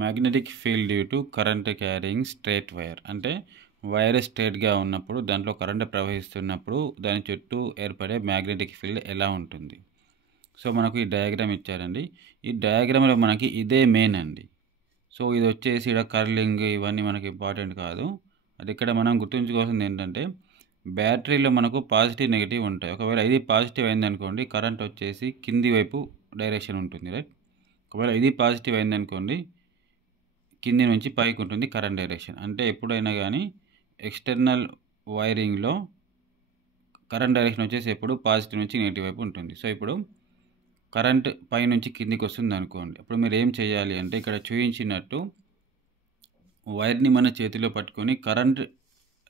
Magnetic field due to current carrying straight wire అంటే wire స్ట్రేట్గా ఉన్నప్పుడు దాంట్లో కరెంట్ ప్రవహిస్తున్నప్పుడు దాని చుట్టూ ఏర్పడే మ్యాగ్నెటిక్ ఫీల్డ్ ఎలా ఉంటుంది. సో మనకు ఈ డయాగ్రామ్ ఇచ్చారండి. ఈ డయాగ్రామ్లో మనకి ఇదే మెయిన్ అండి. సో ఇది వచ్చేసి ఇక్కడ కర్లింగ్ ఇవన్నీ మనకి ఇంపార్టెంట్ కాదు. అది ఇక్కడ మనం గుర్తుంచుకోవాల్సింది ఏంటంటే బ్యాటరీలో మనకు పాజిటివ్ నెగిటివ్ ఉంటాయి. ఒకవేళ ఇది పాజిటివ్ అయిందనుకోండి కరెంట్ వచ్చేసి కింది వైపు డైరెక్షన్ ఉంటుంది, రైట్. ఒకవేళ ఇది పాజిటివ్ అయిందనుకోండి కింది నుంచి పైకి ఉంటుంది కరెంట్ డైరెక్షన్. అంటే ఎప్పుడైనా కానీ ఎక్స్టర్నల్ వైరింగ్లో కరెంట్ డైరెక్షన్ వచ్చేసి ఎప్పుడు పాజిటివ్ నుంచి నెగిటివ్ వైపు ఉంటుంది. సో ఇప్పుడు కరెంట్ పై నుంచి కిందికి వస్తుంది అనుకోండి, అప్పుడు మీరు ఏం చేయాలి అంటే ఇక్కడ చూపించినట్టు వైర్ని మన చేతిలో పట్టుకొని కరెంట్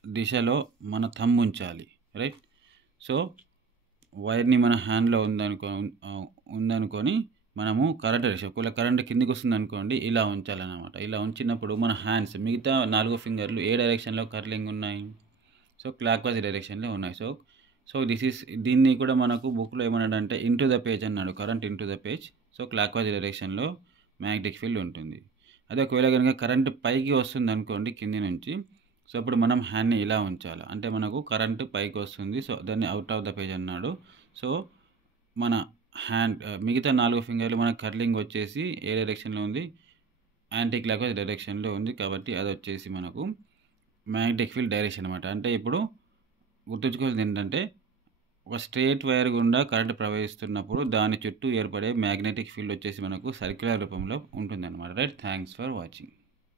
దిశలో మన థంబ్ ఉంచాలి, రైట్. సో వైర్ని మన హ్యాండ్లో ఉందనుకొని మనము కరెంట్ డైరెక్షన్, ఒకవేళ కరెంట్ కిందికి వస్తుంది అనుకోండి ఇలా ఉంచాలన్నమాట. ఇలా ఉంచినప్పుడు మన హ్యాండ్స్ మిగతా 4 ఫింగర్లు ఏ డైరెక్షన్లో కర్లింగ్ ఉన్నాయి, సో క్లాక్ వైజ్ డైరెక్షన్లో ఉన్నాయి. సో దీన్ని కూడా మనకు బుక్లో ఏమన్నాడంటే ఇంటూ ద పేజ్ అన్నాడు, current into the page. So clock wise డైరెక్షన్లో మ్యాగ్నెటిక్ ఫీల్డ్ ఉంటుంది. అదే ఒకవేళ కనుక కరెంట్ పైకి వస్తుంది అనుకోండి కింది నుంచి, సో ఇప్పుడు మనం హ్యాండ్ని ఇలా ఉంచాలి, అంటే మనకు కరెంట్ పైకి వస్తుంది. సో దాన్ని అవుట్ ఆఫ్ ద పేజ్ అన్నాడు. సో మన హ్యాండ్ మిగతా 4 ఫింగర్లు మన కర్లింగ్ వచ్చేసి ఏ డైరెక్షన్లో ఉంది, యాంటీ క్లాక్ వైజ్ డైరెక్షన్లో ఉంది. కాబట్టి అది వచ్చేసి మనకు మ్యాగ్నెటిక్ ఫీల్డ్ డైరెక్షన్ అనమాట. అంటే ఇప్పుడు గుర్తుంచుకోవాల్సింది ఏంటంటే ఒక స్ట్రేట్ వైర్ గుండా కరెంట్ ప్రవహిస్తున్నప్పుడు దాని చుట్టూ ఏర్పడే మ్యాగ్నెటిక్ ఫీల్డ్ వచ్చేసి మనకు సర్క్యులర్ రూపంలో ఉంటుందన్నమాట, రైట్. Thanks for watching.